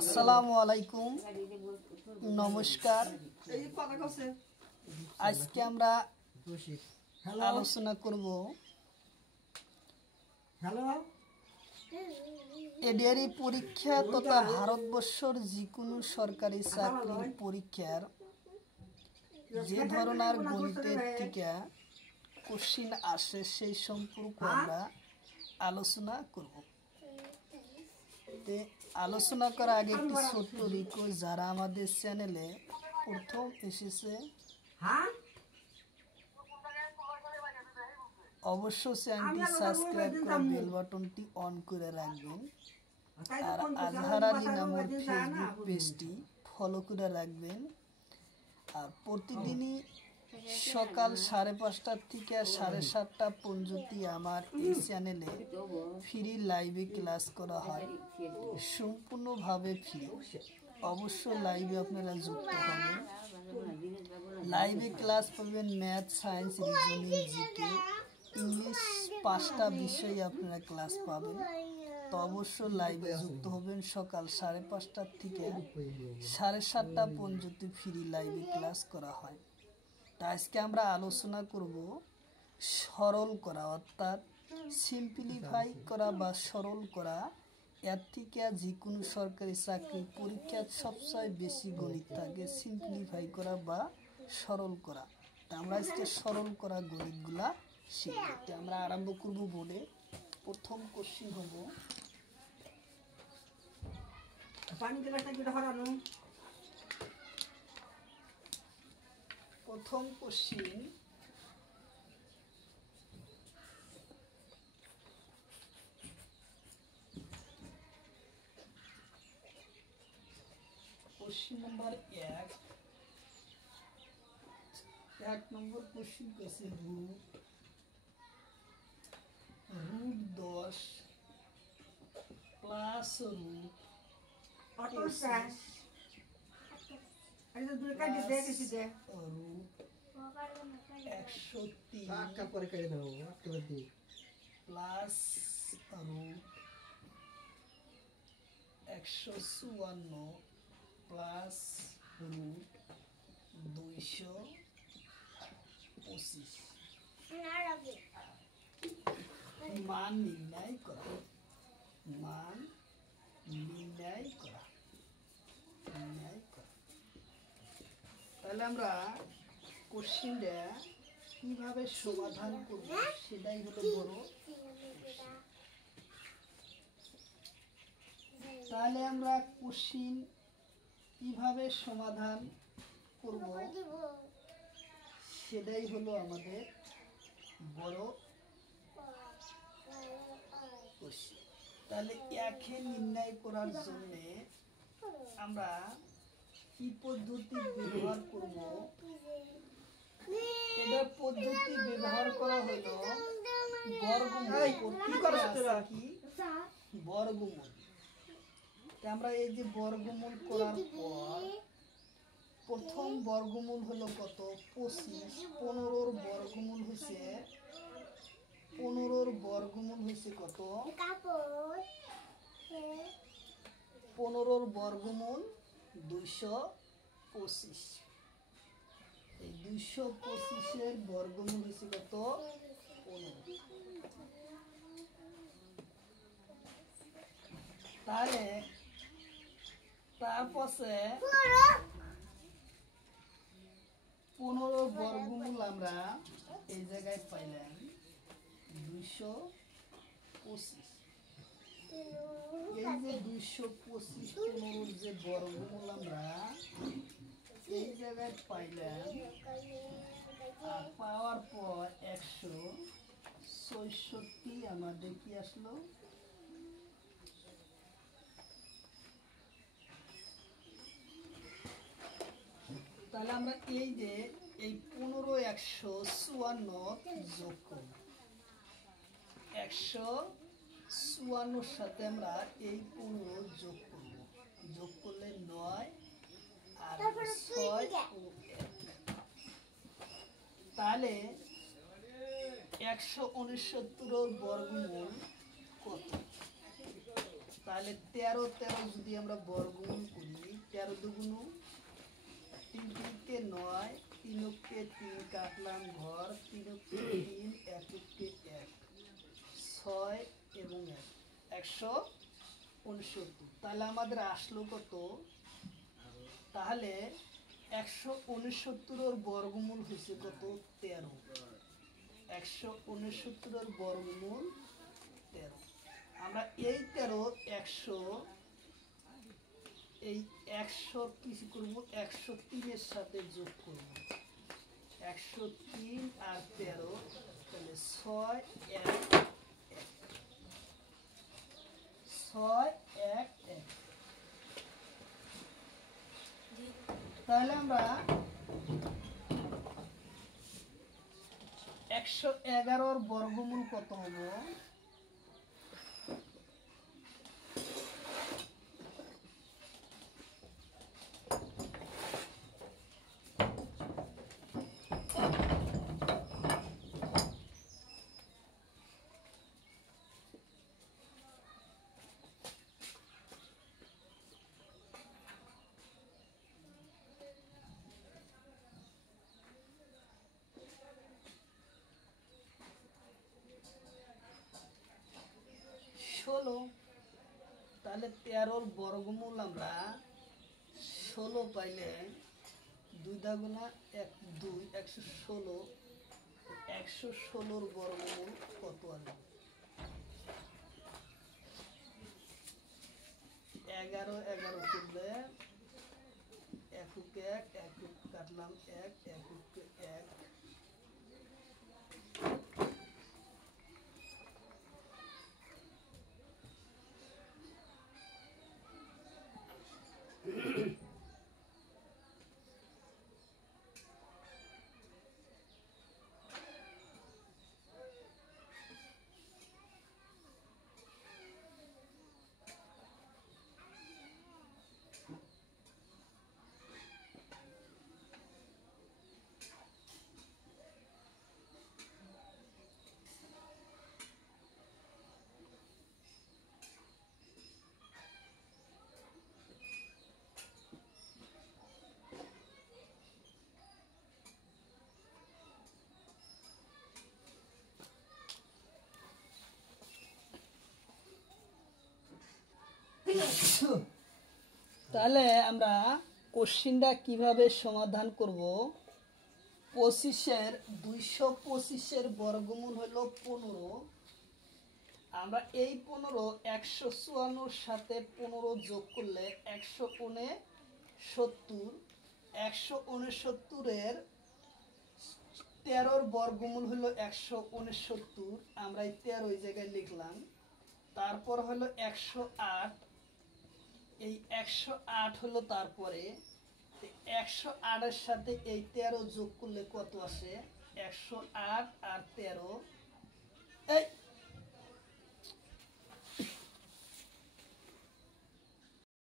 আসসালামু আলাইকুম, নমস্কার। আজকে আমরা আলোচনা করব এডিআরই পরীক্ষা তথা ভারতবর্ষের যে কোনো সরকারি চাকরির পরীক্ষার যে ধরনের গণিতের থেকে কোশ্চিন আসে সেই সম্পর্কে আমরা আলোচনা করব। আলোচনা করার আগে একটি ছোট্ট রিকোয়েস্ট, যারা আমাদের চ্যানেলে প্রথম এসেছে অবশ্য চ্যানেলটি সাবস্ক্রাইব করে বেল বাটনটি অন করে রাখবেন, আর আজহার আলী নামের ফেসবুক পেজটি ফলো করে রাখবেন। আর প্রতিদিনই সকাল 5:30 থেকে 7:30 পর্যন্ত আমার এই চ্যানেলে ফ্রি লাইভে ক্লাস করা হয়, সম্পূর্ণভাবে ফ্রি। অবশ্য লাইভে আপনারা যুক্ত হবেন। লাইভে ক্লাস পাবেন math, science, reasoning, GK, English, 5টা বিষয়ে আপনারা ক্লাস পাবেন। তো অবশ্য লাইভে যুক্ত হবেন। সকাল 5:30 থেকে 7:30 পর্যন্ত ফ্রি লাইভে ক্লাস করা হয়। তো আজকে আমরা আলোচনা করব সরল করা, অর্থাৎ সিম্পলিফাই করা বা সরল করা। এর থেকে যে কোনো সরকারি চাকরির পরীক্ষার সবচেয়ে বেশি গণিত থাকে সিম্পলিফাই করা বা সরল করা। তা আমরা আজকে সরল করা গণিতগুলা শিখব। আমরা আরম্ভ করব বোর্ডে। প্রথম কোশ্চিন হব, প্রথম কোশ্চিন নম্বর 1 নম্বর কোশ্চিন কেছে √10 প্লাস √154 প্লাস √225 মান নির্ণয় করা। তাহলে আমরা কোশ্চিনটা কিভাবে সমাধান করব সেটাই হলো বড়। তাহলে আমরা কোশ্চিন কিভাবে সমাধান করব সেটাই হলো আমাদের বড় কোশ্চিন। তাহলে একে নির্ণয় করার জন্য আমরা কি পদ্ধতি ব্যবহার করব? এটা পদ্ধতি ব্যবহার করা হলো বর্গমূল। আমরা এই যে বর্গমূল করার পর প্রথম বর্গমূল হলো কত? 25। 15 বর্গমূল হয়েছে 15 বর্গমূল হয়েছে কত? 15 বর্গমূল 225। এই 225 বর্গমূল হয়েছে কত? 15। তাহলে তারপরে 15 বর্গমূল আমরা এই জায়গায় পাইলাম 225। এই যে 225 15 যে বর্গমূল আমরা এই জায়গায় পাইলাম, আর পাওয়ার পর 166 আমাদের কি আসলো? তাহলে আমরা এই যে এই 15 154 যোগ করব। 154 সাথে আমরা এই 15 যোগ করব। যোগ করলে 9 আর 6 ও 1। তাহলে 169 বর্গমূল কত? তাহলে 13 13 যদি আমরা বর্গমূল করি, 13 দুগুণ 3 3 9, 3 কে 3 কাটলাম ঘর, 3 কে 3, 1 কে 1, 6 এবং 1, 169। তাহলে আমাদের আসলো কত? তাহলে 169 বর্গমূল হচ্ছে কত? 13। 169 বর্গমূল 13। আমরা এই 13 100 এই 100 কিছু করব, 103 এর সাথে যোগ করব। 103 আর 13 তাহলে 6 1 6 1 1। তাহলে আমরা 111 বর্গমূল কত হলো? তাহলে 13 বর্গমূল আমরা 16 পাইলে 2 দাগুনা 1 2 116। 116 বর্গমূল কত আসবে? 11 11 করলে 1 কে 1 1 কাটলাম 1 1 কে 1। তাহলে আমরা কোশ্চেনটা কিভাবে সমাধান করব? 225 বর্গমূল হলো 15। আমরা এই 15 154 সাথে 15 যোগ করলে 169। 169 এর 13 বর্গমূল হলো 169। আমরা এই 13 ওই জায়গায় লিখলাম। তারপর হলো 108। এই 108 হলো তারপরে 108 এর সাথে এই 13 যোগ করলে কত আসে? 108 আর 13